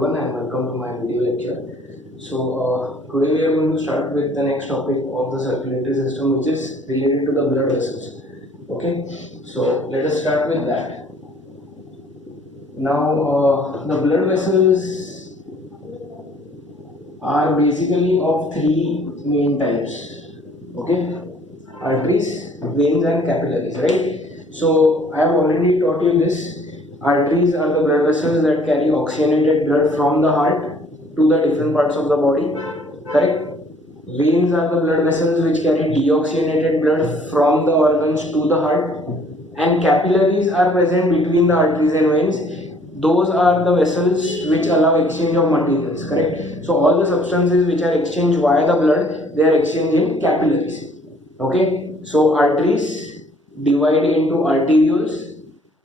everyone and welcome to my video lecture. So today we are going to start with the next topic of the circulatory system, which is related to the blood vessels. Okay, so let us start with that. Now the blood vessels are basically of three main types. Okay, arteries, veins and capillaries, right? So I have already taught you this. Arteries are the blood vessels that carry oxygenated blood from the heart to the different parts of the body, correct? Veins are the blood vessels which carry deoxygenated blood from the organs to the heart, and capillaries are present between the arteries and veins. Those are the vessels which allow exchange of materials, correct? So all the substances which are exchanged via the blood, they are exchanged in capillaries. Okay, so arteries divide into arterioles,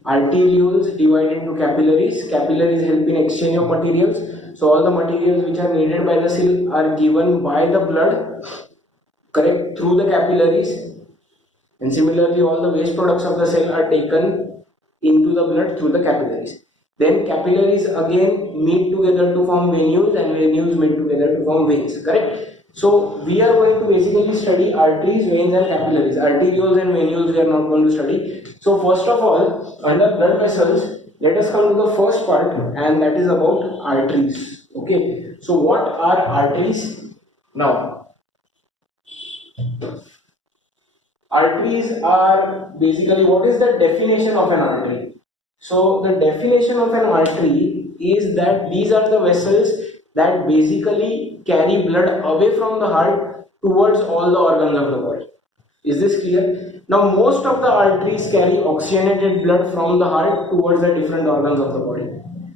arterioles divide into capillaries, capillaries help in exchange of materials. So all the materials which are needed by the cell are given by the blood, correct, through the capillaries, and similarly all the waste products of the cell are taken into the blood through the capillaries. Then capillaries again meet together to form venules, and venules meet together to form veins, correct? So we are going to basically study arteries, veins and capillaries. Arterioles and venules we are not going to study. So first of all, under blood vessels, let us come to the first part, and that is about arteries. Okay, so what are arteries? Now, arteries are basically, what is the definition of an artery? So the definition of an artery is that these are the vessels that basically carry blood away from the heart towards all the organs of the body. Is this clear? Now most of the arteries carry oxygenated blood from the heart towards the different organs of the body.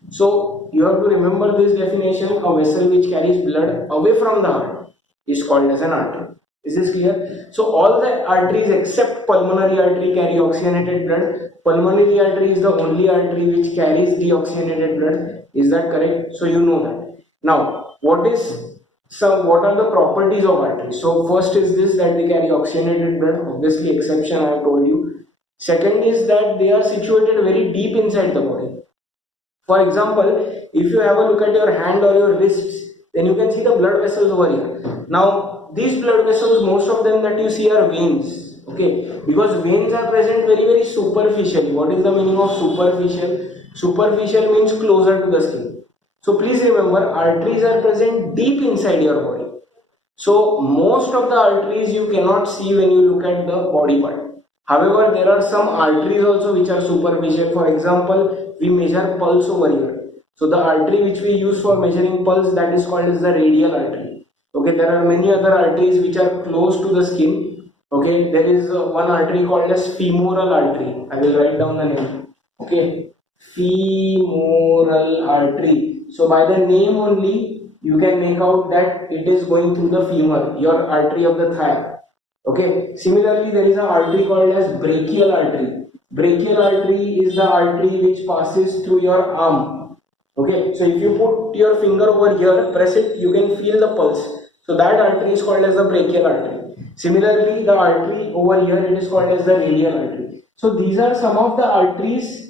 So you have to remember this definition: a vessel which carries blood away from the heart is called as an artery. Is this clear? So all the arteries except pulmonary artery carry oxygenated blood. Pulmonary artery is the only artery which carries deoxygenated blood. Is that correct? So you know that. Now what are the properties of arteries? So first is this, that they carry oxygenated blood, obviously exception I have told you. Second is that they are situated very deep inside the body. For example, if you have a look at your hand or your wrists, then you can see the blood vessels over here. Now these blood vessels, most of them that you see are veins, okay, because veins are present very superficially. What is the meaning of superficial? Superficial means closer to the skin. So please remember, arteries are present deep inside your body. So most of the arteries you cannot see when you look at the body part. However, there are some arteries also which are superficial. For example, we measure pulse over here. So the artery which we use for measuring pulse, that is called as the radial artery. Okay, there are many other arteries which are close to the skin. Okay, there is one artery called as femoral artery. I will write down the name. Okay, femoral artery. So by the name only, you can make out that it is going through the femur, your artery of the thigh. Okay. Similarly, there is an artery called as brachial artery. Brachial artery is the artery which passes through your arm. Okay. So if you put your finger over here, press it, you can feel the pulse. So that artery is called as the brachial artery. Similarly, the artery over here, it is called as the radial artery. So these are some of the arteries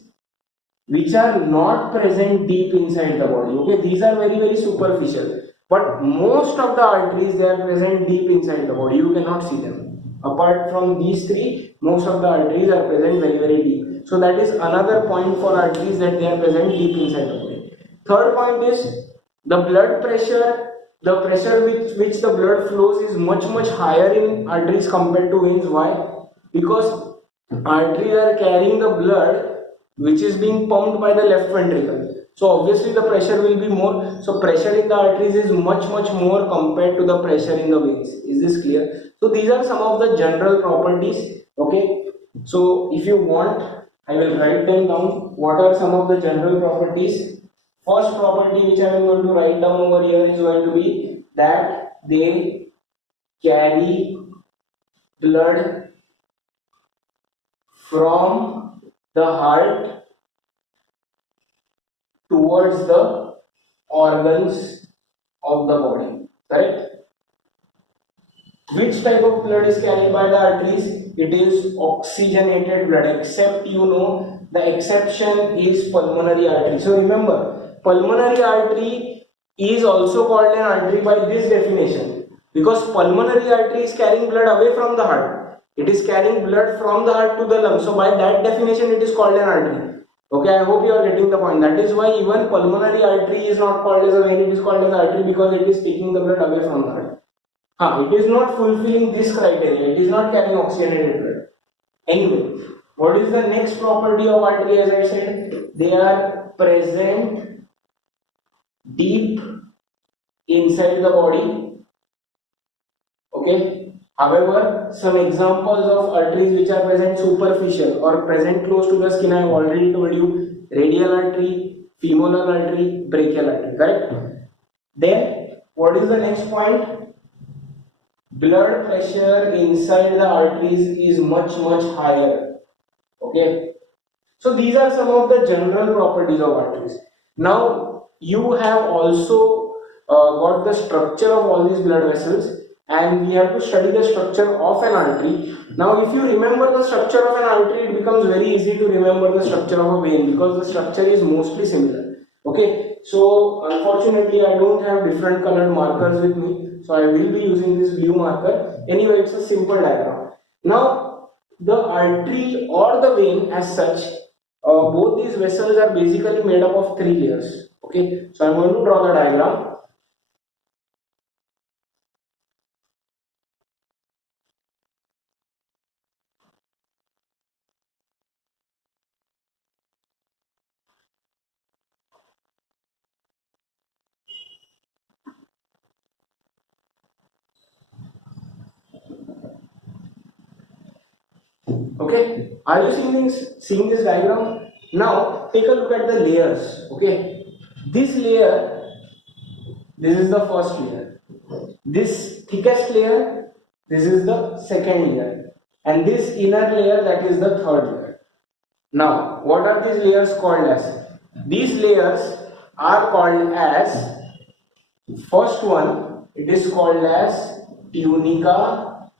which are not present deep inside the body. Okay, these are very superficial, but most of the arteries, they are present deep inside the body. You cannot see them. Apart from these three, most of the arteries are present very deep. So that is another point for arteries, that they are present deep inside the body. Third point is the blood pressure. The pressure with which the blood flows is much higher in arteries compared to veins. Why? Because arteries are carrying the blood which is being pumped by the left ventricle. So obviously the pressure will be more. So pressure in the arteries is much more compared to the pressure in the veins. Is this clear? So these are some of the general properties. Okay. So if you want, I will write them down. What are some of the general properties? First property which I am going to write down over here is going to be that they carry blood from the heart towards the organs of the body, correct? Which type of blood is carried by the arteries? It is oxygenated blood, except the exception is pulmonary artery. So remember, pulmonary artery is also called an artery by this definition, because pulmonary artery is carrying blood away from the heart. It is carrying blood from the heart to the lungs. So by that definition, it is called an artery. Okay, I hope you are getting the point. That is why even pulmonary artery is not called as a vein, it is called as artery, because it is taking the blood away from the heart. It is not fulfilling this criteria. It is not carrying oxygenated blood. Anyway, what is the next property of artery? As I said, they are present deep inside the body. Okay. However, some examples of arteries which are present superficial or present close to the skin, I have already told you: radial artery, femoral artery, brachial artery. Correct? Then, what is the next point? Blood pressure inside the arteries is much higher. Okay, so these are some of the general properties of arteries. Now you have also got the structure of all these blood vessels, and we have to study the structure of an artery. Now if you remember the structure of an artery, it becomes very easy to remember the structure of a vein, because the structure is mostly similar. Okay, so unfortunately I don't have different colored markers with me, so I will be using this blue marker. Anyway, it's a simple diagram. Now the artery or the vein as such, both these vessels are basically made up of 3 layers. Okay, so I'm going to draw the diagram. Okay, are you seeing this diagram? Now take a look at the layers. Okay, this layer, this is the first layer. This thickest layer, this is the second layer, and this inner layer, that is the third layer. Now, what are these layers called as? These layers are called as, first one, it is called as Tunica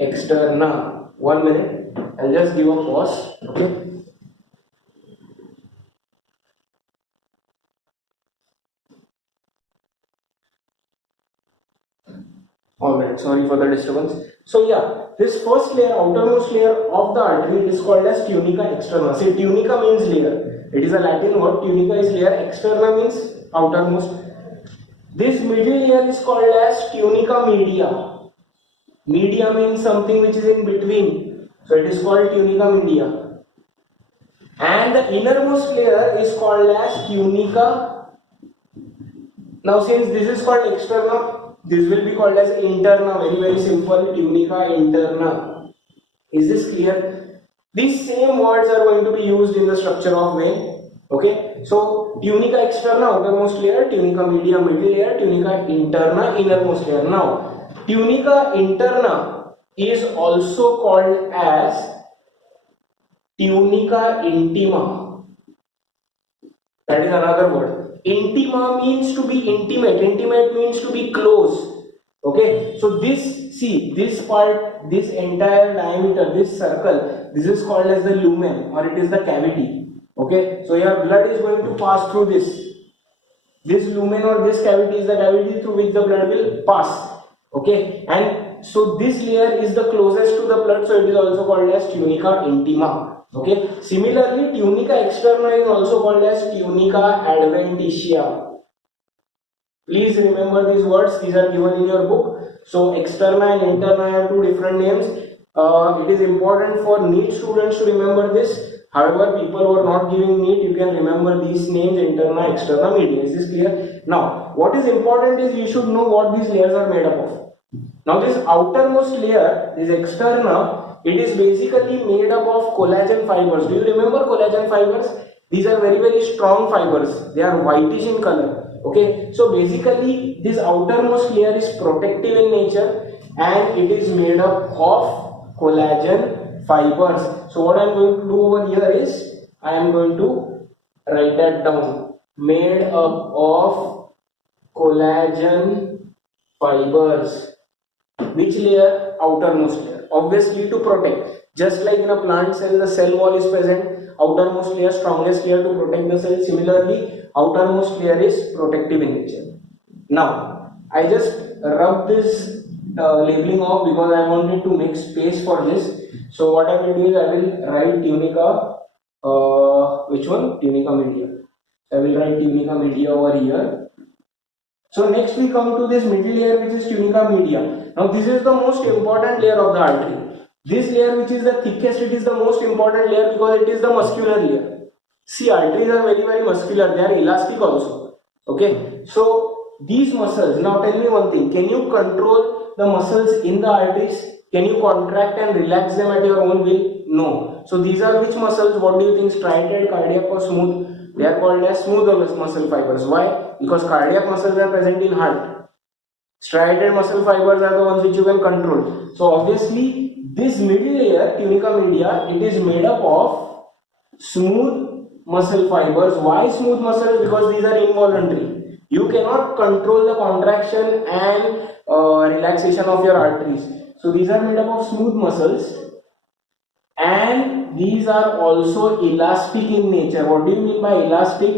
Externa. 1 minute, I'll just give a pause. Okay. Alright, sorry for the disturbance. So yeah, this first layer, outermost layer of the artery, is called as Tunica Externa. See, tunica means layer. It is a Latin word. Tunica is layer. Externa means outermost. This middle layer is called as Tunica Media. Media means something which is in between. So it is called Tunica Media. And the innermost layer is called as Tunica. Now since this is called externa, this will be called as interna. Very simple. Tunica interna. Is this clear? These same words are going to be used in the structure of vein. Okay. So tunica externa, outermost layer; tunica media, middle layer; tunica interna, innermost layer. Now tunica interna is also called as tunica intima. That is another word. Intima means to be intimate. Intimate means to be close. Okay. So this, see, this part, this entire diameter, this circle, this is called as the lumen, or it is the cavity. Okay. So your blood is going to pass through this. This lumen or this cavity is the cavity through which the blood will pass. Okay. And so this layer is the closest to the blood, so it is also called as tunica intima. Okay. Similarly, tunica externa is also called as tunica adventitia. Please remember these words. These are given in your book. So externa and interna have two different names. It is important for NEET students to remember this. However, people who are not giving NEET, you can remember these names: interna, externa, media. Is this clear? Now, what is important is you should know what these layers are made up of. Now, this outermost layer, this externa, it is basically made up of collagen fibers. Do you remember collagen fibers? These are very strong fibers. They are whitish in color. Okay, so basically this outermost layer is protective in nature and it is made up of collagen fibers. So what I am going to do over here is I am going to write that down. Made up of collagen fibers. Which layer? Outermost layer. Obviously to protect. Just like in a plant cell, the cell wall is present, outermost layer, strongest layer to protect the cell. Similarly, outermost layer is protective in nature. Now, I just rub this labeling off because I wanted to make space for this. So what I will do is I will write tunica, which one? Tunica media. I will write tunica media over here. So next we come to this middle layer, which is tunica media. Now this is the most important layer of the artery. This layer, which is the thickest, it is the most important layer because it is the muscular layer. See, arteries are very muscular. They are elastic also. Okay. So these muscles. Now tell me one thing. Can you control the muscles in the arteries? Can you contract and relax them at your own will? No. So these are which muscles? What do you think? Striated, cardiac, or smooth? They are called as smooth muscle fibers. Why? Because cardiac muscles are present in heart. Striated muscle fibers are the ones which you can control. So obviously this middle layer, tunica media, it is made up of smooth muscle fibers. Why smooth muscles? Because these are involuntary. You cannot control the contraction and relaxation of your arteries. So these are made up of smooth muscles, and these are also elastic in nature. What do you mean by elastic?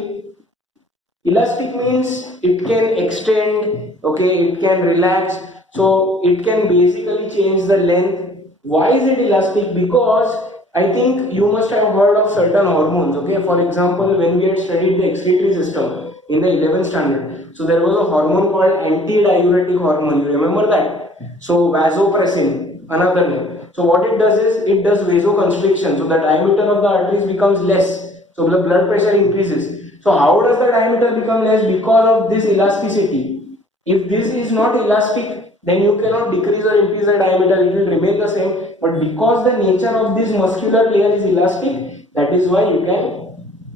Elastic means it can extend, okay, it can relax, so it can basically change the length. Why is it elastic? Because I think you must have heard of certain hormones, okay. For example, when we had studied the excretory system in the 11th standard, so there was a hormone called anti-diuretic hormone. You remember that? So vasopressin, another name. So what it does is it does vasoconstriction. So the diameter of the arteries becomes less. So the blood pressure increases. So how does the diameter become less? Because of this elasticity. If this is not elastic, then you cannot decrease or increase the diameter. It will remain the same. But because the nature of this muscular layer is elastic, that is why you can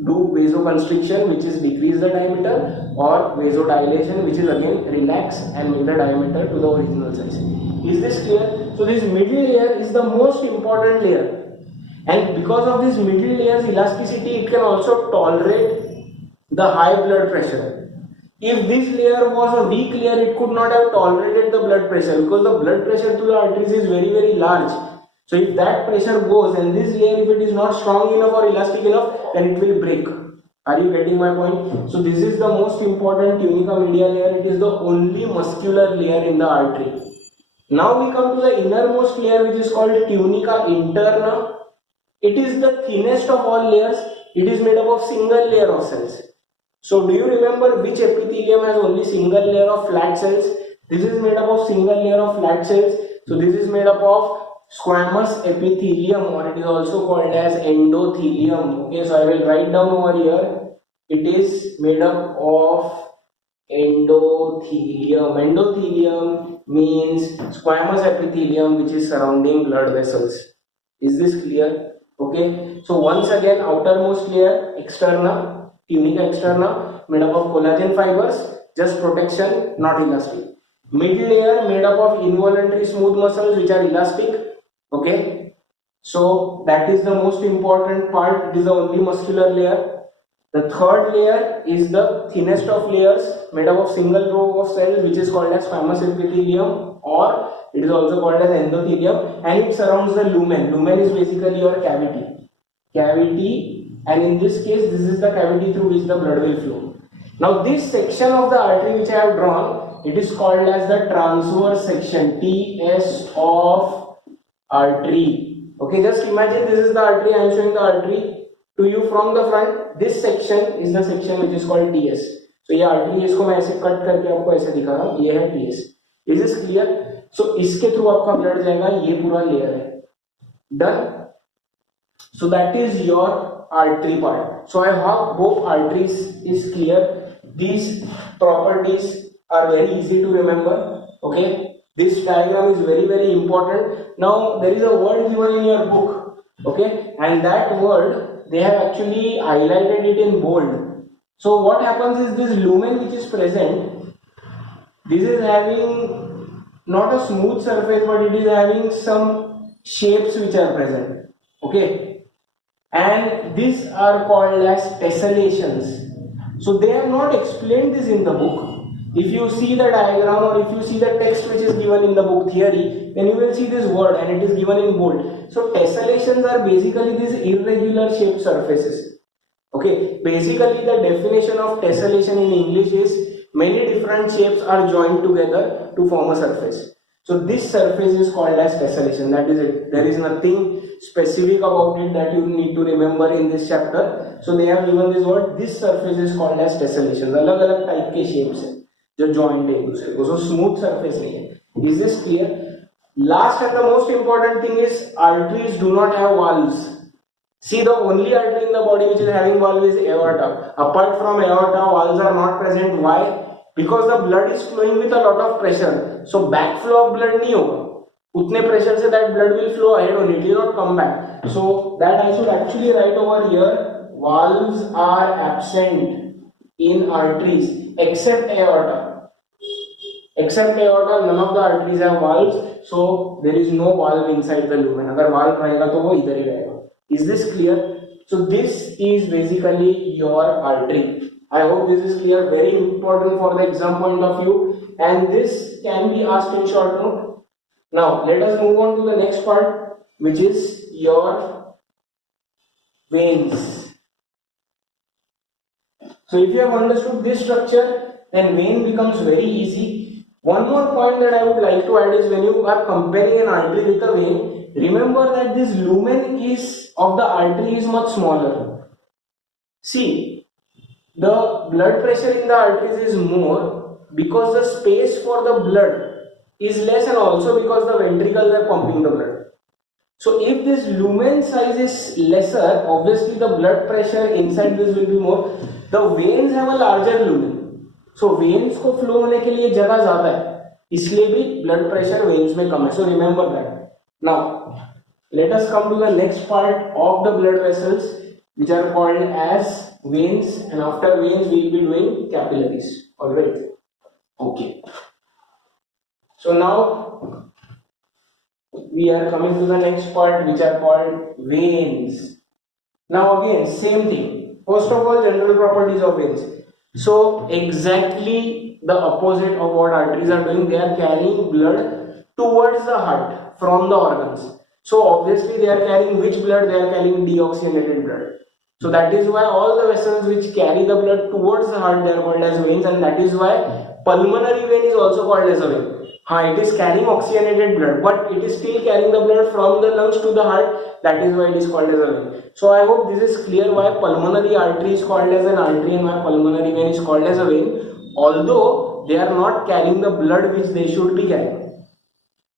do vasoconstriction, which is decrease the diameter, or vasodilation, which is again relax and make the diameter to the original size. Is this clear? So this middle layer is the most important layer, and because of this middle layer's elasticity, it can also tolerate the high blood pressure. If this layer was a weak layer, it could not have tolerated the blood pressure, because the blood pressure to the arteries is very large. So if that pressure goes, and this layer, if it is not strong enough or elastic enough, then it will break. Are you getting my point? So this is the most important tunica media layer. It is the only muscular layer in the artery. Now we come to the innermost layer, which is called tunica interna. It is the thinnest of all layers. It is made up of single layer of cells. So do you remember which epithelium has only single layer of flat cells? This is made up of single layer of flat cells. So this is made up of squamous epithelium, or it is also called as endothelium. Okay, so I will write down over here. It is made up of endothelium. Endothelium means squamous epithelium which is surrounding blood vessels. Is this clear? Okay, so once again, outermost layer, externa, tunica externa, made up of collagen fibers, just protection, not elastic. Middle layer made up of involuntary smooth muscles which are elastic. Okay, so that is the most important part. It is the only muscular layer. The third layer is the thinnest of layers, made up of single row of cells, which is called as squamous epithelium, or it is also called as endothelium, and it surrounds the lumen. Lumen is basically your cavity, and in this case, this is the cavity through which the blood will flow. Now this section of the artery which I have drawn, it is called as the transverse section, TS of artery. Okay, just imagine this is the artery. I am showing the artery to you from the front. This section is the section which is called TS. So ये artery इसको मैं ऐसे cut करके आपको ऐसे दिखा रहा हूँ, ये है TS. Is this clear? So इसके थ्रू आपका ब्लड जाएगा, ये पूरा लेयर है. Done. So that is your artery part. So I hope arteries is clear. These properties are very easy to remember. Okay, this diagram is very important. Now there is a word given in your book, okay, and that word they have actually highlighted it in bold. So what happens is this lumen which is present, this is having not a smooth surface, but it is having some shapes which are present. Okay, and these are called as tessellations. So they have not explained this in the book, If you see the diagram or if you see the text which is given in the book theory, then you will see this word and it is given in bold. So tessellations are basically these irregular shaped surfaces. Okay, basically the definition of tessellation in English is many different shapes are joined together to form a surface. So this surface is called as tessellation. That is it. There is nothing specific about it that you need to remember in this chapter. So they have given this word. This surface is called as tessellation. अलग अलग type के shapes हैं जो joined है दूसरे को. So smooth surface नहीं है. Is this clear? Last and the most important thing is arteries do not have valves. See, the only artery in the body which is having valve is aorta. Apart from aorta, valves are not present. Why? Because the blood is flowing with a lot of pressure. So backflow of blood नहीं होगा. उतने pressure से that blood will flow ahead only. It will not come back. So that I should actually write over here. Valves are absent in arteries except aorta. Except aorta, none of the arteries have valves. So there is no valve inside the lumen. अगर valve रहेगा तो वो इधर ही रहेगा. Is this clear? So this is basically your artery. I hope this is clear. Very important for the exam point of view, and this can be asked in short note. Now let us move on to the next part, which is your veins. So if you have understood this structure, then vein becomes very easy. One more point that I would like to add is when you are comparing an artery with a vein, remember that this lumen of the artery is much smaller. See, the blood pressure in the arteries is more because the space for the blood is less, and also because the ventricles are pumping the blood. So if this lumen size is lesser, obviously the blood pressure inside this will be more. The veins have a larger lumen. So veins को flow होने के लिए जगह ज़्यादा है, इसलिए भी blood pressure veins में कम है. So remember that. Now let us come to the next part of the blood vessels, which are called as veins, and after veins we will be doing capillaries. Alright. Okay. So now we are coming to the next part, which are called veins. Now again, same thing. First of all, general properties of veins. So exactly the opposite of what arteries are doing. They are carrying blood towards the heart from the organs. So obviously they are carrying which blood? They are carrying deoxygenated blood. So that is why all the vessels which carry the blood towards the heart, they are called as veins, and that is why pulmonary vein is also called as a vein. It is carrying oxygenated blood, but it is still carrying the blood from the lungs to the heart. That is why it is called as a vein. So I hope this is clear why pulmonary artery is called as an artery and why pulmonary vein is called as a vein, although they are not carrying the blood which they should be carrying.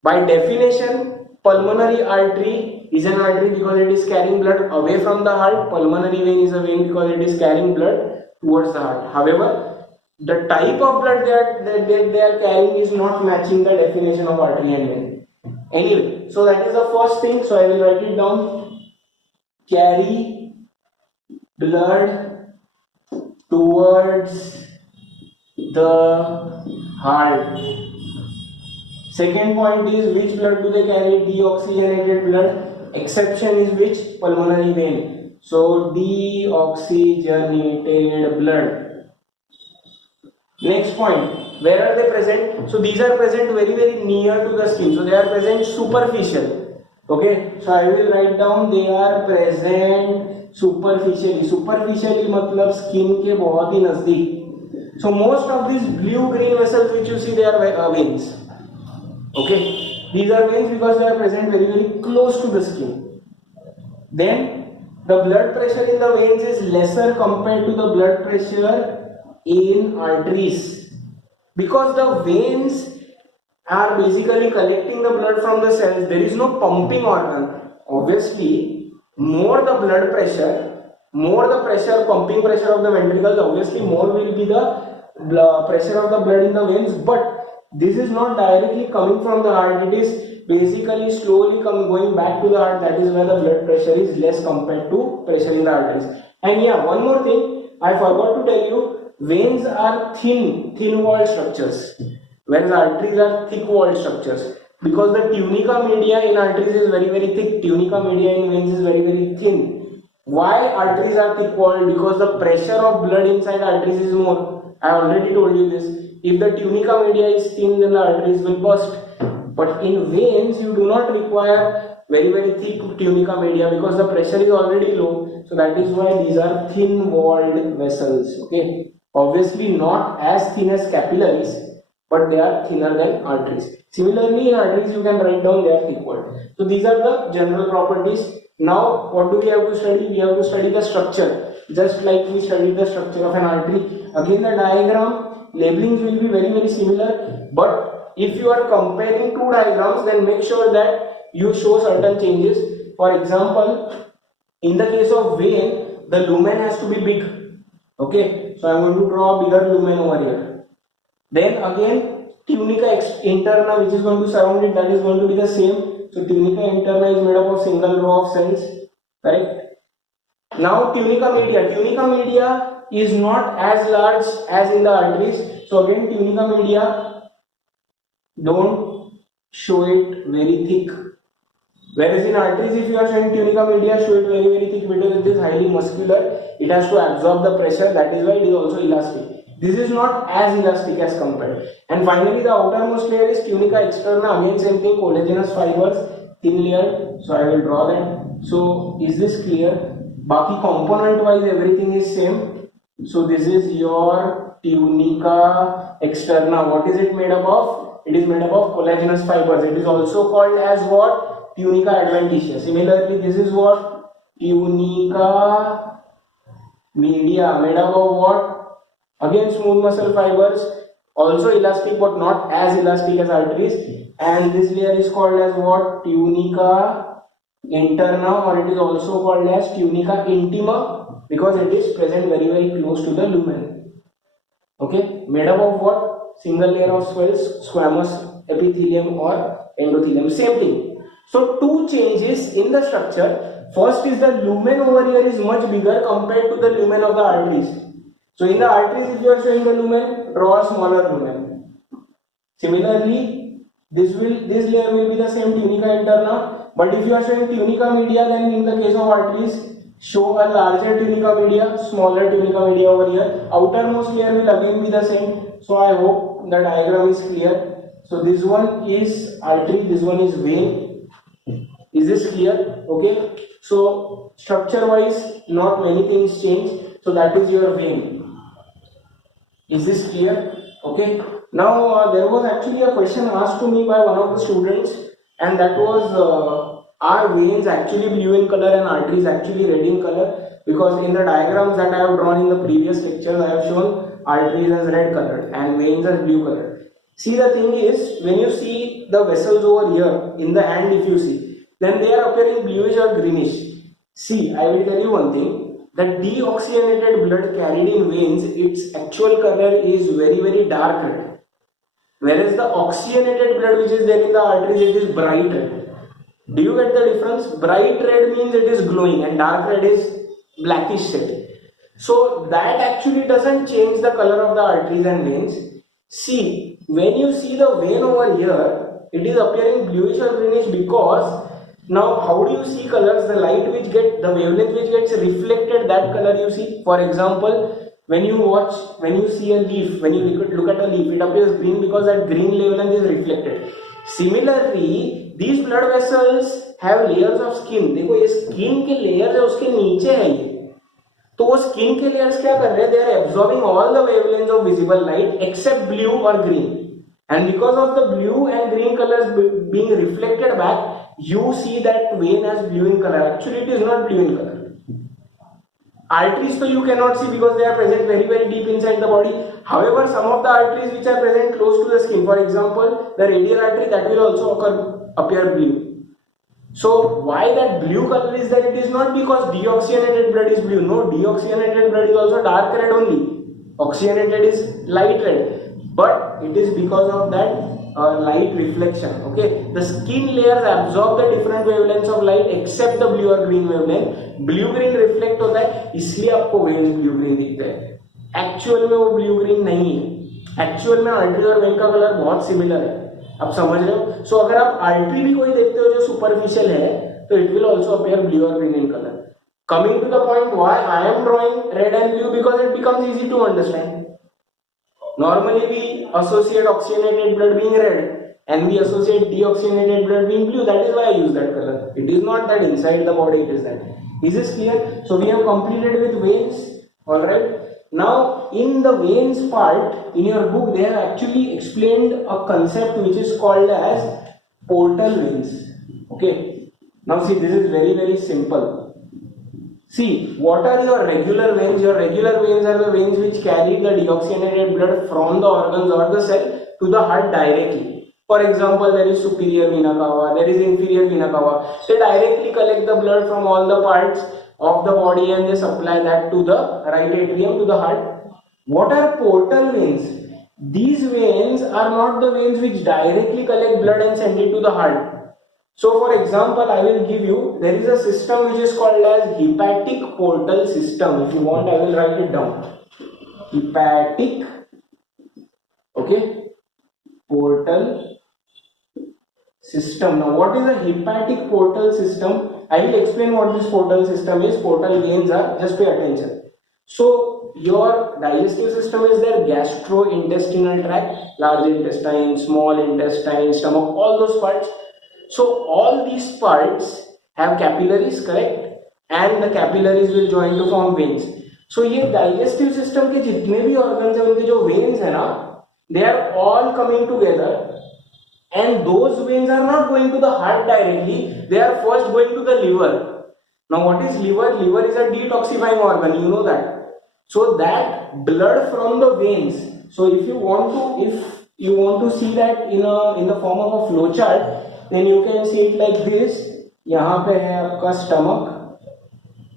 By definition, pulmonary artery is an artery because it is carrying blood away from the heart. Pulmonary vein is a vein because it is carrying blood towards the heart. However, the type of blood that they are carrying is not matching the definition of artery and vein. Anyway, so that is the first thing. So I will write it down. Carry blood towards the heart. Second point is which blood do they carry? Deoxygenated blood. Exception is which? Pulmonary vein. So deoxygenated blood. Next point, where are they present? So these are present very near to the skin. So they are present superficial. Okay, so I will write down they are present superficially. Superficially मतलब skin के बहुत ही नजदीक. So most of these blue-green vessels which you see, they are veins. Okay, these are veins because they are present very close to the skin. Then the blood pressure in the veins is lesser compared to the blood pressure in arteries, because the veins are basically collecting the blood from the cells. There is no pumping organ. Obviously, more the blood pressure, more the pressure, pumping pressure of the ventricles, obviously more will be the pressure of the blood in the veins, but this is not directly coming from the heart. It is basically slowly going back to the heart. That is why the blood pressure is less compared to pressure in the arteries. And yeah, one more thing I forgot to tell you. Veins are thin walled structures, whereas arteries are thick walled structures, because the tunica media in arteries is very thick. Tunica media in veins is very thin. Why arteries are thick walled? Because the pressure of blood inside arteries is more. I already told you this. If the tunica media is thin, then the arteries will burst. But in veins, you do not require very thick tunica media because the pressure is already low. So that is why these are thin walled vessels. Okay, obviously not as thin as capillaries, but they are thinner than arteries. Similarly, in arteries you can write down they are thick walled. So these are the general properties. Now what do we have to study? We have to study the structure, just like we studied the structure of an artery. Again, the diagram labelings will be very similar, but if you are comparing two diagrams, then make sure that you show certain changes. For example, in the case of vein, the lumen has to be big. Okay, so I am going to draw a bigger lumen over here. Then again, tunica interna, which is going to surround it, that is going to be the same. So tunica interna is made up of single row of cells, correct? Now tunica media is not as large as in the arteries. So again, tunica media, don't show it very thick. Whereas in arteries, if you are showing tunica media, show it very thick because it is highly muscular. It has to absorb the pressure. That is why it is also elastic. This is not as elastic as compared. And finally, the outermost layer is tunica externa. Again, same thing, collagenous fibers, thin layer. So I will draw that. So is this clear? Baki component wise, everything is same. So this is your tunica externa. What is it made up of? It is made up of collagenous fibers. It is also called as what? Tunica Adventitia. Similarly, this is what? Tunica media, made up of what? Again, smooth muscle fibers, also elastic but not as elastic as arteries. And this layer is called as what? Tunica interna, or it is also called as tunica intima because it is present very close to the lumen. Okay, made up of what? Single layer of cells, squamous epithelium or endothelium, same thing. So two changes in the structure. First is the lumen over here is much bigger compared to the lumen of the arteries. So in the arteries, if you are showing the lumen, draw a smaller lumen. Similarly, this layer will be the same, tunica interna. But if you are showing tunica media, then in the case of arteries, show a larger tunica media, smaller tunica media over here. Outermost layer will again be the same. So I hope the diagram is clear. So this one is artery, this one is vein. Is this clear? Okay. So structure wise, not many things change. So that is your vein. Is this clear? Okay. Now there was actually a question asked to me by one of the students, and that was are veins actually blue in color and arteries actually red in color? Because in the diagrams that I have drawn in the previous lectures, I have shown arteries as red colored and veins as blue colored. See, the thing is, when you see the vessels over here in the hand, if you see, then they are appearing bluish or greenish. See, I will tell you one thing. The deoxygenated blood carried in veins, its actual color is very dark red. Whereas the oxygenated blood which is there in the arteries, it is bright red. Do you get the difference? Bright red means it is glowing and dark red is blackish shade. So that actually doesn't change the color of the arteries and veins. See, when you see the vein over here, it is appearing bluish or greenish because now how do you see colors? The light which the wavelength which gets reflected, that color you see. For example, when you see a leaf, when you look at a leaf, it appears green because that green wavelength is reflected. Similarly, these blood vessels have layers of skin. देखो ये skin के layers है उसके नीचे है ये. तो वो skin के layers क्या कर रहे हैं? They are absorbing all the wavelengths of visible light except blue or green. And because of the blue and green colors being reflected back, you see that vein as blue in color. Actually, it is not blue in color. Arteries, so you cannot see because they are present very deep inside the body. However, some of the arteries which are present close to the skin, for example, the radial artery, that will also appear blue. So why that blue color is there? It is not because deoxygenated blood is blue. No, deoxygenated blood is also dark red only. Oxygenated is light red. But it is because of that light reflection. Okay, the skin layers absorb the different wavelengths of light except the blue or green wavelength. Blue green reflect होता है, इसलिए आपको veins blue green दिखते हैं. Actual में वो blue green नहीं है. एक्चुअल में आर्टरी और वेन का कलर बहुत सिमिलर है. आप समझ रहे हो? सो अगर आप आर्टरी भी कोई देखते हो जो सुपरफिशियल है, तो it will also appear blue और green in colour. Coming to the point why I am drawing red and blue, because it becomes easy to understand. Normally we associate oxygenated blood being red and we associate deoxygenated blood being blue. That is why I use that color. It is not that inside the body it is that. Is this clear? So we have completed with veins. Alright. Now in the veins part, in your book they have actually explained a concept which is called as portal veins. Okay. Now see, this is very simple. See, what are your regular veins? Your regular veins are the veins which carry the deoxygenated blood from the organs or the cell to the heart directly. For example, there is superior vena cava, there is inferior vena cava. They directly collect the blood from all the parts of the body and they supply that to the right atrium, to the heart. What are portal veins? These veins are not the veins which directly collect blood and send it to the heart. So for example, I will give you, there is a system which is called as hepatic portal system. If you want, I will write it down. Hepatic, okay, portal system. Now what is a hepatic portal system? I will explain what this portal system is. Portal veins are, just pay attention. So your digestive system is there, gastrointestinal tract, large intestine, small intestine, stomach, all those parts. So all these parts have capillaries, correct? And the capillaries will join to form veins. So ये digestive system के जितने भी organs हैं उनके जो veins हैं ना, they are all coming together, and those veins are not going to the heart directly. They are first going to the liver. Now what is liver? Liver is a detoxifying organ. You know that. So that blood from the veins. So if you want to see that in the form of a flow chart, then you can see it like this. यहाँ पे है आपका stomach.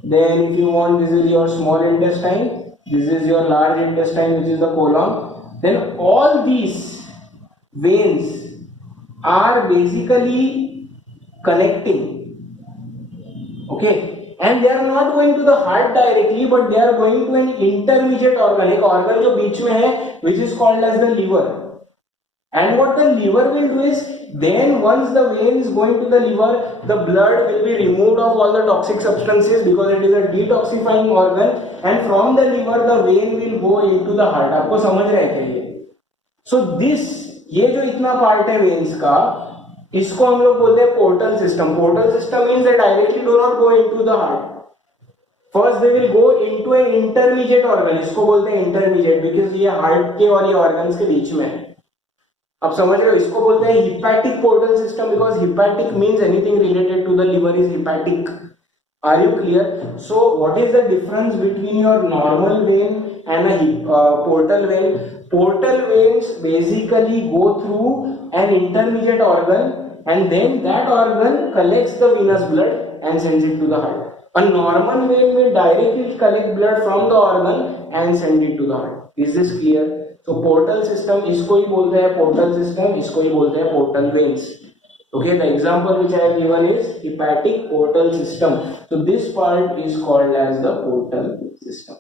Then if you want, this is your small intestine. This is your large intestine, which is the colon. Then all these veins are basically connecting. Okay, and they are not going to the heart directly, but they are going to an intermediate organ. एक organ जो बीच में है, which is called as the liver. And what the liver will do is, then once the vein is going to the liver, the blood will be removed of all the toxic substances because it is a detoxifying organ, and from the liver the vein will go into the heart. आपको समझ रहे हैं क्या ये? So this, ये जो इतना part है veins का, इसको हम लोग बोलते हैं portal system. Portal system means they directly do not go into the heart. First they will go into an intermediate organ. इसको बोलते हैं intermediate because ये heart के और ये organs के बीच में है. आप समझ रहे हो? इसको बोलते हैं hepatic portal system because hepatic means anything related to the liver is hepatic. Are you clear? So what is the difference between your normal vein and a portal vein? Portal veins basically go through an intermediate organ, and then that organ collects the venous blood and sends it to the heart. A normal vein will directly collect blood from the organ and send it to the heart. Is this clear? So portal system, इसको ही बोलते हैं portal system, इसको ही बोलते हैं portal veins. Okay, the example which I have given is hepatic portal system. So this part is called as the portal system.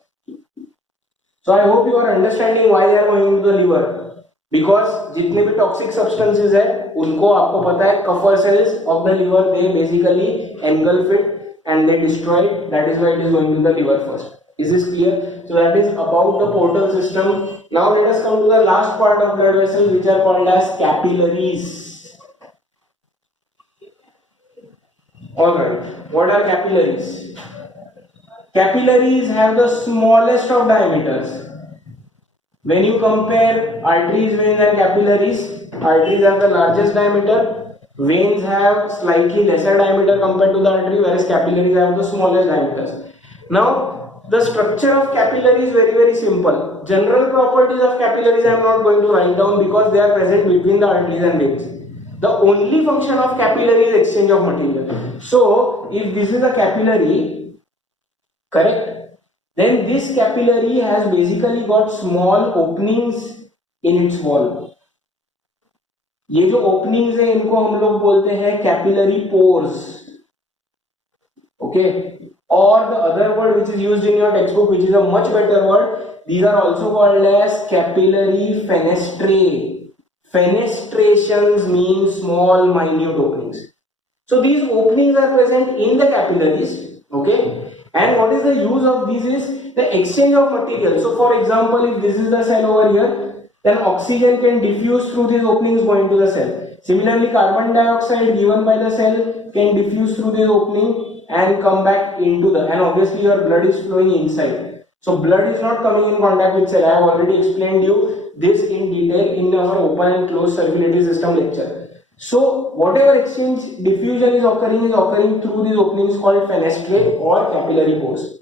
So I hope you are understanding why they are going to the liver. Because जितने भी toxic substances है, उनको आपको पता है Kupffer cells of the liver, they basically engulf it and they destroy it. That is why it is going to the liver first. Is this clear? So that is about the portal system. Now let us come to the last part of blood vessels, which are called as capillaries. Alright, what are capillaries? Capillaries have the smallest of diameters. When you compare arteries, veins and capillaries, arteries have the largest diameter, veins have slightly lesser diameter compared to the artery, whereas capillaries have the smallest diameters. Now the structure of capillary is very simple. General properties of capillaries I am not going to write down because they are present between the arteries and veins. The only function of capillary is exchange of material. So if this is a capillary, correct, then this capillary has basically got small openings in its wall. ये जो openings है इनको हम लोग बोलते हैं capillary pores. Okay. Or the other word which is used in your textbook, which is a much better word, these are also called as capillary fenestrae. Fenestrations mean small minute openings. So these openings are present in the capillaries, okay, and what is the use of these is the exchange of material. So for example, if this is the cell over here, then oxygen can diffuse through these openings going to the cell. Similarly, carbon dioxide given by the cell can diffuse through this opening and come back into the, and obviously your blood is flowing inside. So blood is not coming in contact with cell. I have already explained you this in detail in our open and closed circulatory system lecture. So whatever exchange diffusion is occurring through these openings called fenestrae or capillary pores.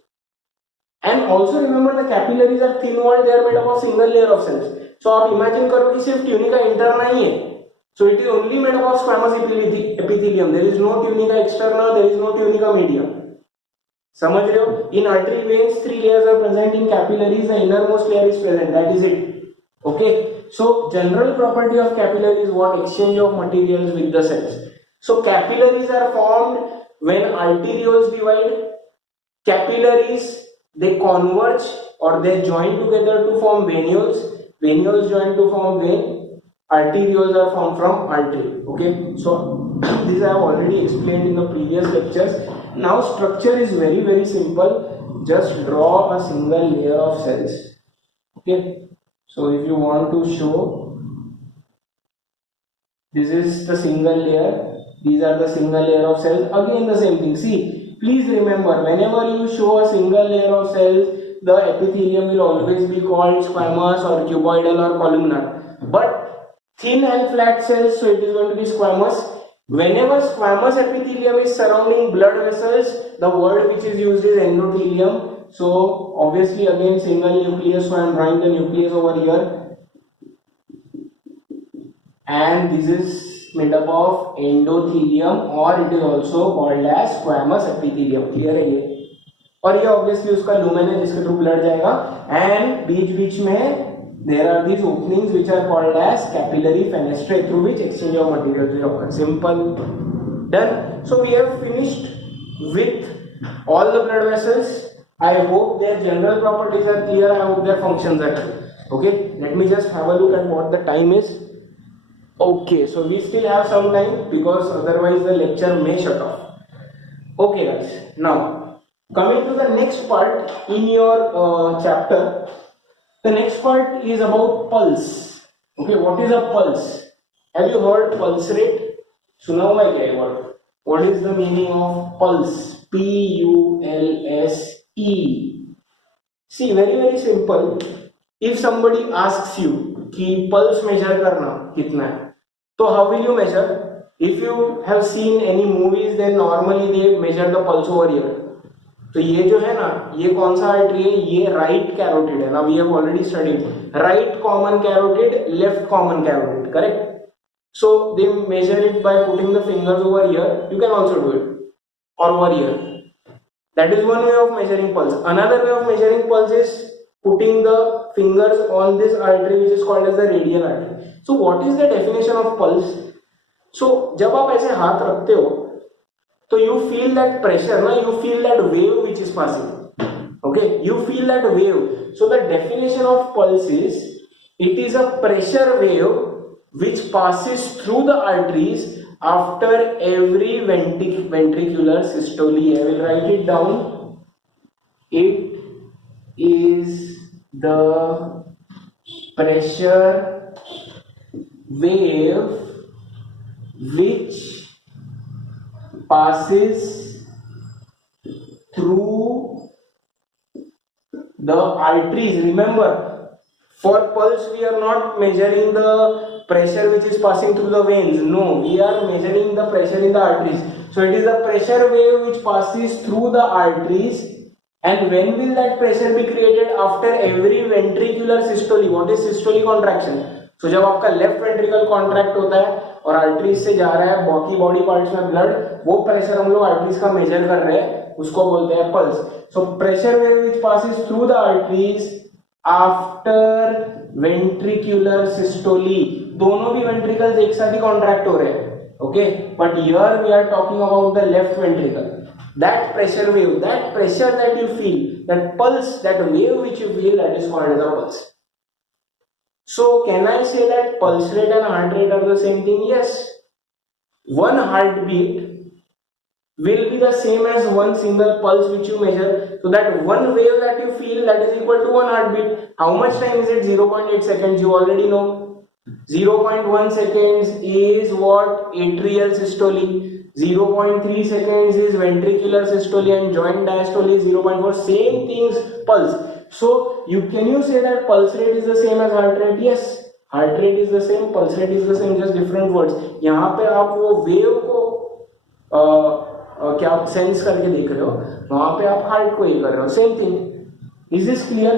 And also remember the capillaries are thin walled, they are made up of single layer of cells. So आप imagine करो कि सिर्फ tunica interna ही है. So it is only made up of squamous epithelium. There is no tunica externa, there is no tunica media. समझ रहे हो? In artery veins, 3 layers are present. In capillaries, the innermost layer is present. That is it. Okay. So general property of capillary is what? Exchange of materials with the cells. So capillaries are formed when arterioles divide. Capillaries, they converge or they join together to form venules. Venules join to form vein. Arterioles are formed from artery. Okay, so this I have already explained in the previous lectures. Now structure is very simple. Just draw a single layer of cells. Okay, so if you want to show, this is the single layer, these are the single layer of cells. Again the same thing. See, please remember, whenever you show a single layer of cells, the epithelium will always be called squamous or cuboidal or columnar. But thin and flat cells, so it is going to be squamous. Whenever squamous epithelium is surrounding blood vessels, the word which is used is endothelium. So obviously again single nucleus, so I am drawing the nucleus over here. And this is made up of endothelium, or it is also called as squamous epithelium. Clear है ये? और ये obviously उसका lumen है जिसके through blood जाएगा. And बीच में there are these openings which are called as capillary fenestrae through which exchange of materials will occur. Simple. Done. So we have finished with all the blood vessels. I hope their general properties are clear. I hope their functions are clear. Okay. Let me just have a look at what the time is. Okay. So we still have some time because otherwise the lecture may shut off. Okay guys. Now coming to the next part in your chapter. The next part is about pulse. Okay, what is a pulse? Have you heard pulse rate? सुना हुआ है क्या ये word? What is the meaning of pulse? Pulse. See, very simple. If somebody asks you कि pulse measure करना कितना है, तो how will you measure? If you have seen any movies, then normally they measure the pulse over here. तो ये जो है ना, ये कौन सा आर्टरी है? ये राइट कैरोटिड है ना. We have already studied right common carotid, left common carotid, correct? So they measure it by putting the fingers over here. You can also do it, or over here. That is one way of measuring pulse. Another way of measuring pulse is putting the fingers on this artery which is called as the radial artery. So what is the definition of pulse? So जब आप ऐसे हाथ रखते हो so you feel that pressure, na? You feel that wave which is passing. Okay, you feel that wave. So the definition of pulse is, it is a pressure wave which passes through the arteries after every ventricular systole. I will write it down. It is the pressure wave which passes through the arteries. Remember, for pulse we are not measuring the pressure which is passing through the veins. No, we are measuring the pressure in the arteries. So it is the pressure wave which passes through the arteries. And when will that pressure be created? After every ventricular systole. What is systole? Contraction. So जब आपका left ventricle contract होता है और arteries से जा रहा है बाकी बॉडी पार्ट्स में ब्लड, वो प्रेशर हम लोग आर्टरीज का मेजर कर रहे हैं, उसको बोलते हैं pulse. So pressure wave which passes through the arteries after ventricular systole. दोनों भी वेंट्रिकल्स एक साथ ही कॉन्ट्रैक्ट हो रहे हैं. Okay, but here we are talking about the left ventricle. That pressure wave, that pressure that you feel, that pulse, that wave which you feel, that is called as a pulse. So can I say that pulse rate and heart rate are the same thing? Yes. One heartbeat will be the same as one single pulse which you measure. So that one wave that you feel, that is equal to one heartbeat. How much time is it? 0.8 seconds. You already know. 0.1 seconds is what? Atrial systole. 0.3 seconds is ventricular systole, and joint diastole is 0.4. Same things, pulse. So can you say that pulse rate is the same as heart rate? Yes, heart rate is the same, pulse rate is the same, just different words. यहाँ पे आप वो wave को क्या आप sense करके देख रहे हो, वहां पे आप हार्ट को ये कर रहे हो. Same thing. Is this clear?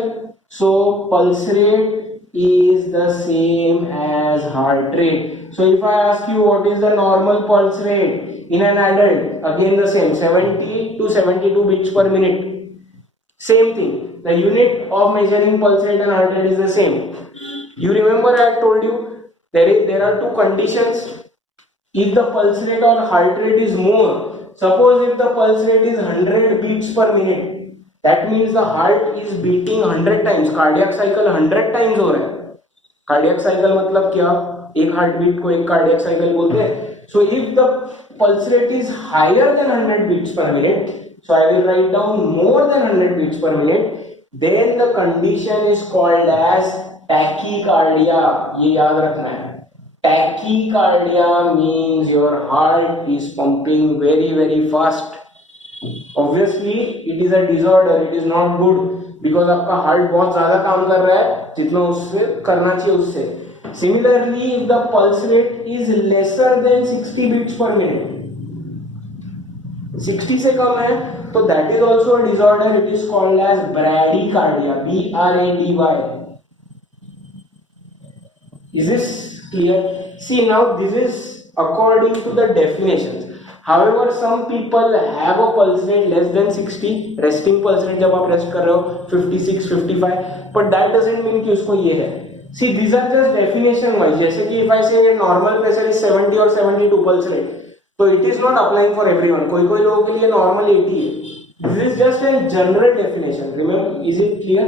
So pulse rate is the same as heart rate. So if I ask you what is the normal pulse rate in an adult, again the same, 70 to 72 beats per minute. Same thing, the unit of measuring pulse rate and heart rate is the same. You remember I told you there are two conditions. If the pulse rate or heart rate is more, suppose if the pulse rate is 100 beats per minute, that means the heart is beating 100 times, cardiac cycle 100 times हो रहा है. cardiac cycle मतलब क्या? एक heart beat को एक cardiac cycle बोलते हैं. So if the pulse rate is higher than 100 beats per minute, so I will write down more than 100 beats per minute, then the condition is called as tachycardia. ये याद रखना है. Tachycardia means your heart is pumping very fast. Obviously it is a disorder, it is not good, because आपका heart बहुत ज्यादा काम कर रहा है जितना उससे करना चाहिए उससे. Similarly, if the pulse rate is lesser than 60 beats per minute, 60 से कम है, तो that is also a disorder. It is called as bradycardia. B-R-A-D-Y. Is this clear? See, now this is according to the definitions. However, some people have a pulse rate less than 60, resting pulse rate जब आप rest कर रहे हो 56, 55, but that doesn't mean कि उसको ये है. See, these are just definition wise. जैसे कि if I say that normal pressure is 70 or 72 pulse rate, so it is not applying for everyone. कोई लोगों के लिए normal 80 है. This is just a general definition. Remember, is it clear?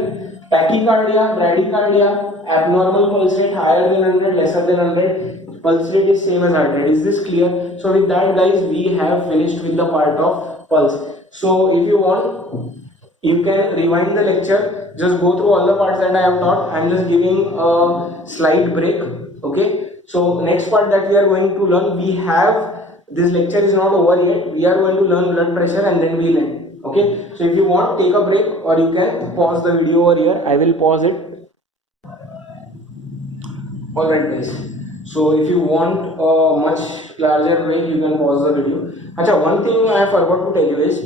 Tachycardia, bradycardia, abnormal pulse rate higher than 100, lesser than 100. Pulse rate is same as heart rate. Is this clear? So with that, guys, we have finished with the part of pulse. So if you want, you can rewind the lecture, just go through all the parts that I have taught. I am just giving a slight break. Okay, so next part that we are going to learn, we have, this lecture is not over yet, we are going to learn blood pressure and then we'll end. Okay, so if you want, take a break, or you can pause the video over here. I will pause it. Alright guys, so if you want a much larger break, you can pause the video. Acha, one thing I forgot to tell you is,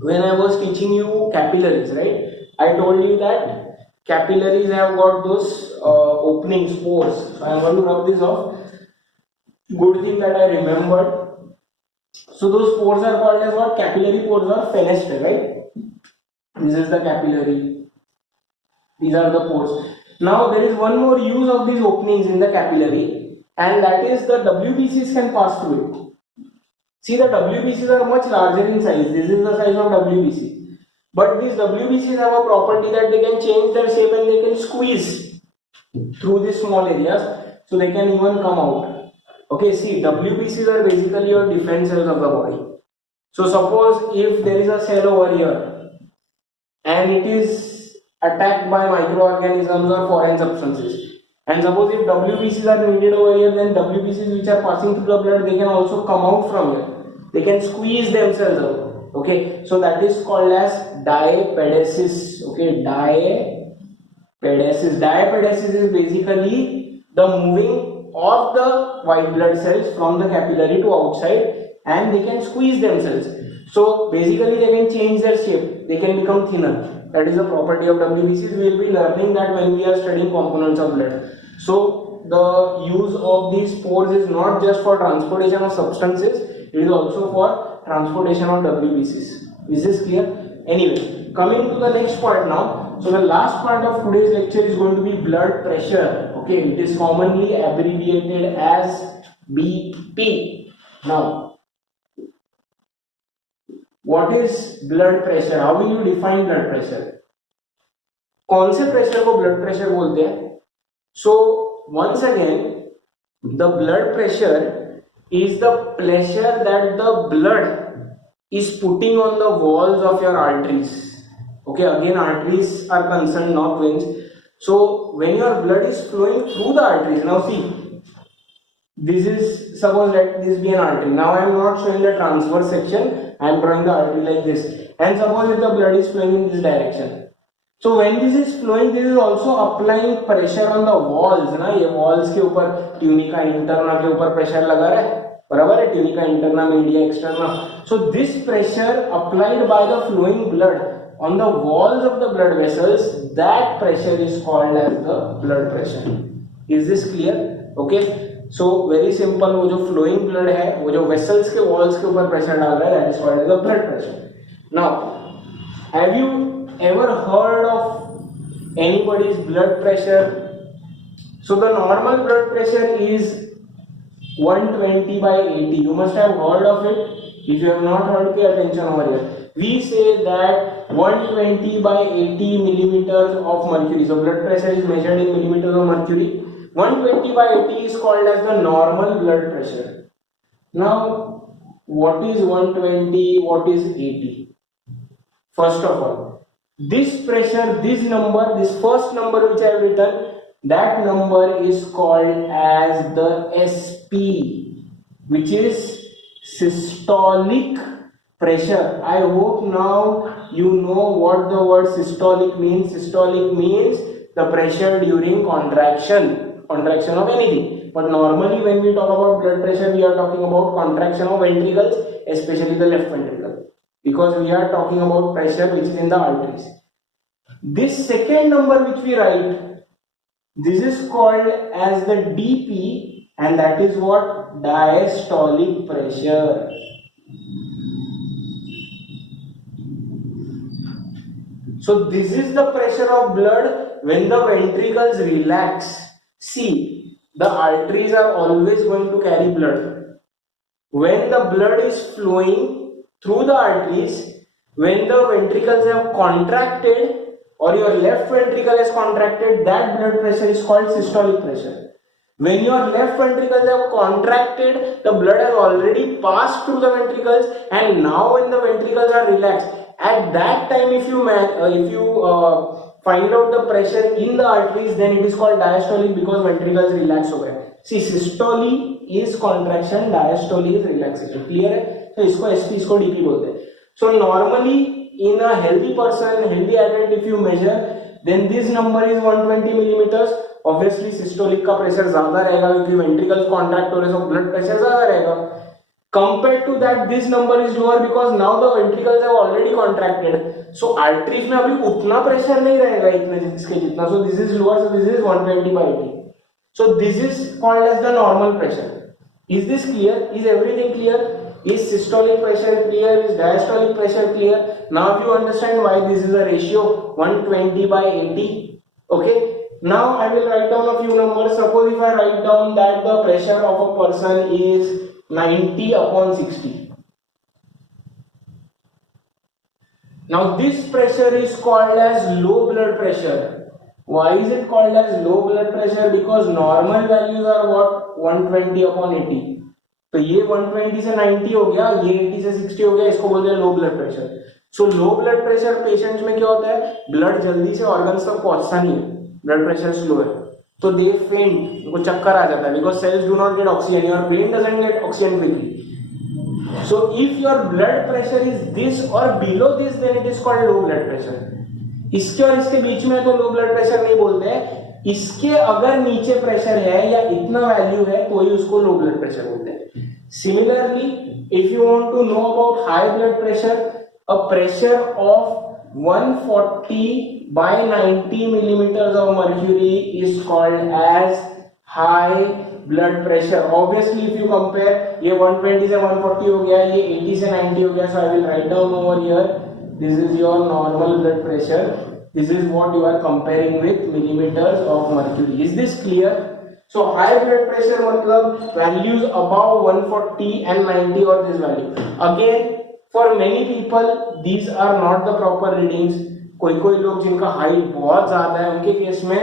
when I was teaching you capillaries, right, I told you that capillaries have got those openings, pores. So I am going to rub this off. Good thing that I remembered. So those pores are called as what? Capillary pores or fenestra, right? This is the capillary. These are the pores. Now there is one more use of these openings in the capillary, and that is the WBCs can pass through it. See, the WBCs are much larger in size. This is the size of WBC. But these WBCs have a property that they can change their shape and they can squeeze through these small areas, so they can even come out. Okay, see, WBCs are basically your defense cells of the body. So suppose if there is a cell over here and it is attacked by microorganisms or foreign substances, and suppose if WBCs are needed over here, then WBCs which are passing through the blood, they can also come out from here. They can squeeze themselves out. Okay, so that is called as diapedesis. Okay, diapedesis. Diapedesis is basically the moving of the white blood cells from the capillary to outside, and they can squeeze themselves. So basically they can change their shape, they can become thinner. That is a property of WBCs. We will be learning that when we are studying components of blood. So the use of these pores is not just for transportation of substances, it is also for transportation of WBCs. Is this clear? Anyway, coming to the next part now. So the last part of today's lecture is going to be blood pressure. Okay, it is commonly abbreviated as BP. Now, what is blood pressure? How will you define blood pressure? कौन से pressure को blood pressure बोलते हैं? So once again, the blood pressure is the pressure that the blood is putting on the walls of your arteries. Okay, again arteries are concerned, not veins. So when your blood is flowing through the arteries, now see, this is, suppose let this be an artery. Now I am not showing the transverse section, I am drawing the artery like this. And suppose if the blood is flowing in this direction. So when this is flowing, this is also applying pressure on the walls. ना ये walls के ऊपर tunica interna के ऊपर pressure लगा रहा है, बराबर है, tunica interna media externa. So this pressure applied by the flowing blood on the walls of the blood vessels, that pressure is called as the blood pressure. Is this clear? Okay. So very simple, वो जो flowing blood है, वो जो vessels के walls के ऊपर pressure डाल रहा है, that is called as the blood pressure. Now, have you ever heard of anybody's blood pressure? So the normal blood pressure is 120 by 80. You must have heard of it. If you have not heard, pay attention over here. We say that 120 by 80 millimeters of mercury. So blood pressure is measured in millimeters of mercury. 120 by 80 is called as the normal blood pressure. Now, what is 120? What is 80? First of all, this pressure, this number, this first number which I have written, that number is called as the SP, which is systolic pressure. I hope now you know what the word systolic means. Systolic means the pressure during contraction of anything. But normally when we talk about blood pressure, we are talking about contraction of ventricles, especially the left ventricle, because we are talking about pressure which is in the arteries. This second number which we write, this is called as the DP, and that is what? Diastolic pressure. So this is the pressure of blood when the ventricles relax. See, the arteries are always going to carry blood. When the blood is flowing through the arteries, when the ventricles have contracted, or your left ventricle is contracted, that blood pressure is called systolic pressure. When your left ventricles have contracted, the blood has already passed through the ventricles, and now when the ventricles are relaxed, at that time if you find out the pressure in the arteries, then it is called diastolic, because ventricles relax over here. See, systole is contraction, diastole is relaxation. Clear है? So इसको SP, इसको DP बोलते हैं. So normally in a healthy person, healthy adult, if you measure, then this number is 120 millimeters. Obviously systolic का pressure ज़्यादा रहेगा क्योंकि ventricles contract हो रहे, so blood pressure ज़्यादा रहेगा. Compared to that, this number is lower because now the ventricles have already contracted. So arteries में अभी उतना pressure नहीं रहेगा इतने इसके जितना. So this is lower. So this is 120 by 80. So this is called as the normal pressure. Is this clear? Is everything clear? Is systolic pressure clear? Is diastolic pressure clear? Now you understand why this is a ratio 120 by 80. Okay. Now I will write down a few numbers. Suppose if I write down that the pressure of a person is 90 upon 60. Now this pressure is called as low blood pressure. Why is it called as low blood pressure? Because normal values are what? 120 upon 80. तो ये 120 से 90 हो गया, ये 80 से 60 हो गया, इसको बोलते हैं लो ब्लड प्रेशर. सो लो ब्लड प्रेशर पेशेंट्स में क्या होता है? ब्लड जल्दी से ऑर्गन्स तक पहुंचता नहीं है, ब्लड प्रेशर स्लो है, तो दे फेंट, उनको चक्कर आ जाता है, because sales do not gate oxygen, your brain doesn't get oxygen quickly. So if your blood pressure is this or below this, then it is called low blood pressure. इसके और इसके बीच में तो लो ब्लड प्रेशर नहीं बोलते हैं. इसके अगर नीचे प्रेशर है या इतना वैल्यू है तो ही उसको लो ब्लड प्रेशर बोलते हैं. Similarly, if you want to know about high blood pressure, a pressure of 140 by 90 millimeters of mercury is called as high blood pressure. Obviously if you compare, ये 120 से 140 हो गया, ये 80 से 90 हो गया, so I will write down over here, this is your normal blood pressure, this is what you are comparing with millimeters of mercury. Is this clear? So high blood pressure मतलब values above 140 and 90 or this value. Again for many people these are not the proper readings. कोई लोग जिनका height बहुत ज्यादा है उनके case में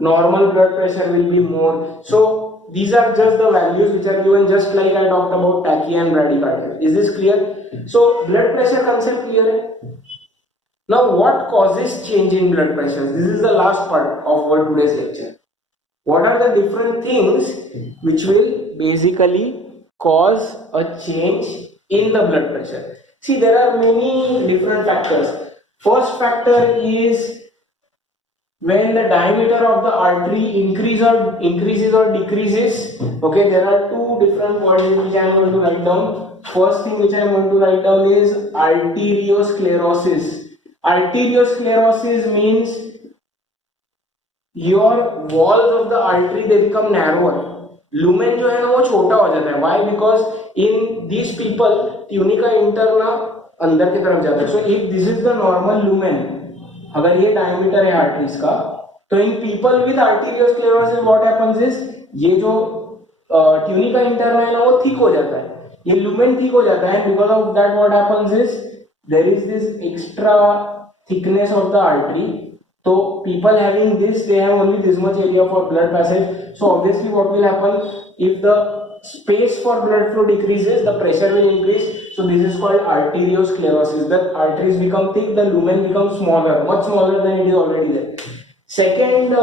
normal blood pressure will be more. So these are just the values which are given, just like I talked about tachy and bradycardia. Is this clear? So blood pressure concept clear hai? Now what causes change in blood pressure? This is the last part of our today's lecture. What are the different things which will basically cause a change in the blood pressure? See, there are many different factors. First factor is when the diameter of the artery increases or decreases. Okay, there are two different words which I am going to write down. First thing which I am going to write down is arteriosclerosis. Arteriosclerosis means your walls of the artery they become narrower. Lumen जो है ना वो छोटा हो जाता है. Why? Because in these people tunica interna अंदर की तरफ जाता है. So if this is the normal lumen, अगर ये डायमीटर है आर्टरीज का, तो in people with arteriosclerosis what happens is, ये जो ट्यूनिका इंटरना है ना वो थिक हो जाता है, ये लुमेन थिक हो जाता है. Because of that what happens is there is this extra thickness of the artery. तो people having this, they have only this much area for blood passage. So obviously what will happen, if the space for blood flow decreases, the pressure will increase. So this is called arteriosclerosis. The arteries become thick, the lumen becomes smaller, much smaller than it is already there. Second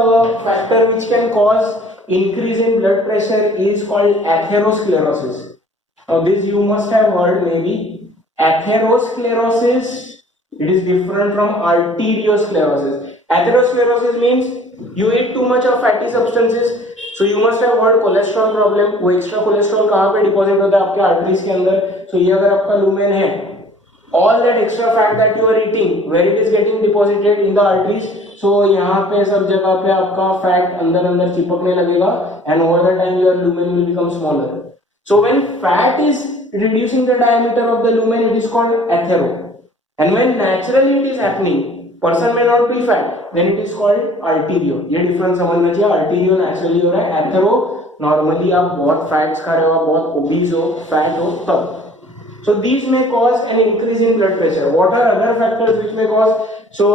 factor which can cause increase in blood pressure is called atherosclerosis. Now this you must have heard maybe. Atherosclerosis, it is different from arteriosclerosis. Atherosclerosis means you eat too much of fatty substances. So you must have heard cholesterol problem. वो extra cholesterol कहाँ पे deposit होता है आपके arteries के अंदर. So ये अगर आपका lumen है, all that extra fat that you are eating, where it is getting deposited in the arteries. So यहाँ पे सब जगह पे आपका fat अंदर चिपकने लगेगा, and over the time your lumen will become smaller. So when fat is reducing the diameter of the lumen, it is called athero. And when naturally it is happening, person may not be fat, then it is called arterio. ये difference समझना चाहिए. arterio naturally हो रहा है, athero normally आप बहुत fats खा रहे हो, आप बहुत obese हो, fat हो तब. So these may cause an increase in blood pressure. What are other factors which may cause? So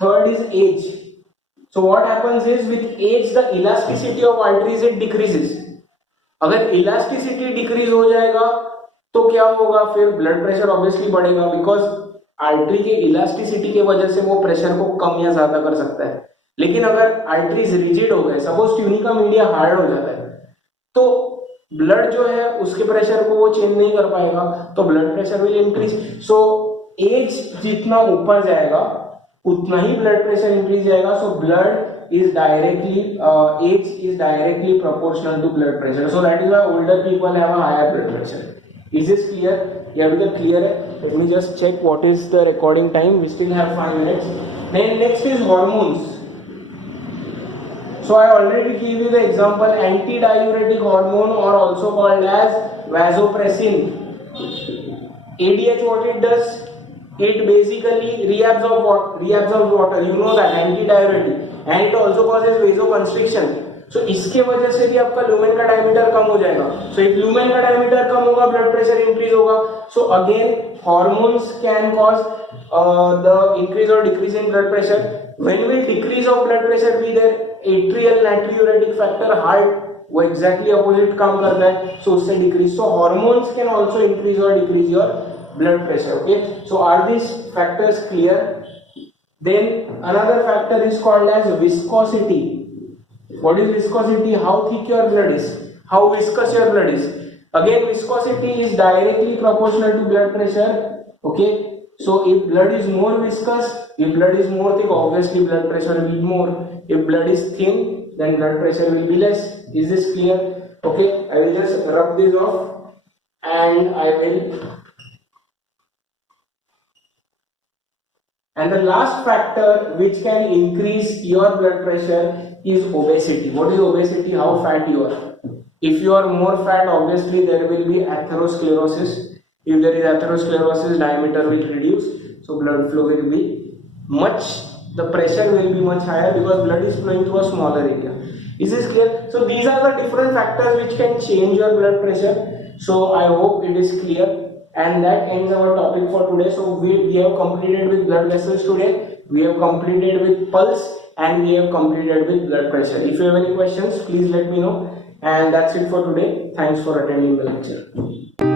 third is age. So what happens is with age the elasticity of arteries it decreases. अगर elasticity decrease हो जाएगा तो क्या होगा, फिर blood pressure obviously बढ़ेगा, because artery के elasticity के वजह से वो प्रेशर को कम या ज्यादा कर सकता है. लेकिन अगर आर्टरीज रिजिड हो गए, सपोज ट्यूनिका मीडिया हार्ड हो जाता है, तो ब्लड जो है उसके प्रेशर को वो चेंज नहीं कर पाएगा, तो blood pressure will increase. So age जितना ऊपर जाएगा उतना ही ब्लड प्रेशर इंक्रीज जाएगा. So blood is directly age is directly proportional to blood pressure. So that is why older people have a higher blood pressure. Is this clear? You have to get clear. Let me just check what is the recording time. We still have 5 minutes. Then next is hormones. So I already gave you the example, anti-diuretic hormone, or also called as vasopressin. ADH, what it does? It basically reabsorbs water. You know that, anti-diuretic, and it also causes vasoconstriction. So इसके वजह से भी आपका lumen का diameter कम हो जाएगा. So if lumen का diameter कम होगा, ब्लड प्रेशर इंक्रीज होगा. So again hormones can cause the increase or decrease in blood pressure. When will decrease of blood pressure be there? Atrial natriuretic factor, heart वो exactly opposite काम करता है, so उससे decrease. So hormones can also increase or decrease your blood pressure. Okay, so are these factors clear? Then another factor is called as viscosity. What is viscosity? How thick your blood is, how viscous your blood is. Again viscosity is directly proportional to blood pressure. Okay, so if blood is more viscous, if blood is more thick, obviously blood pressure will be more. If blood is thin, then blood pressure will be less. Is this clear? Okay, I will just rub this off and I will. And the last factor which can increase your blood pressure is obesity. What is obesity? How fat you are. If you are more fat, obviously there will be atherosclerosis. If there is atherosclerosis, diameter will reduce, so blood flow will be the pressure will be much higher because blood is flowing through a smaller area. Is this clear? So these are the different factors which can change your blood pressure. So I hope it is clear. And that ends our topic for today. So we have completed with blood vessels today. we have completed with pulse, and we have completed with blood pressure. If you have any questions, please let me know. And that's it for today. Thanks for attending the lecture.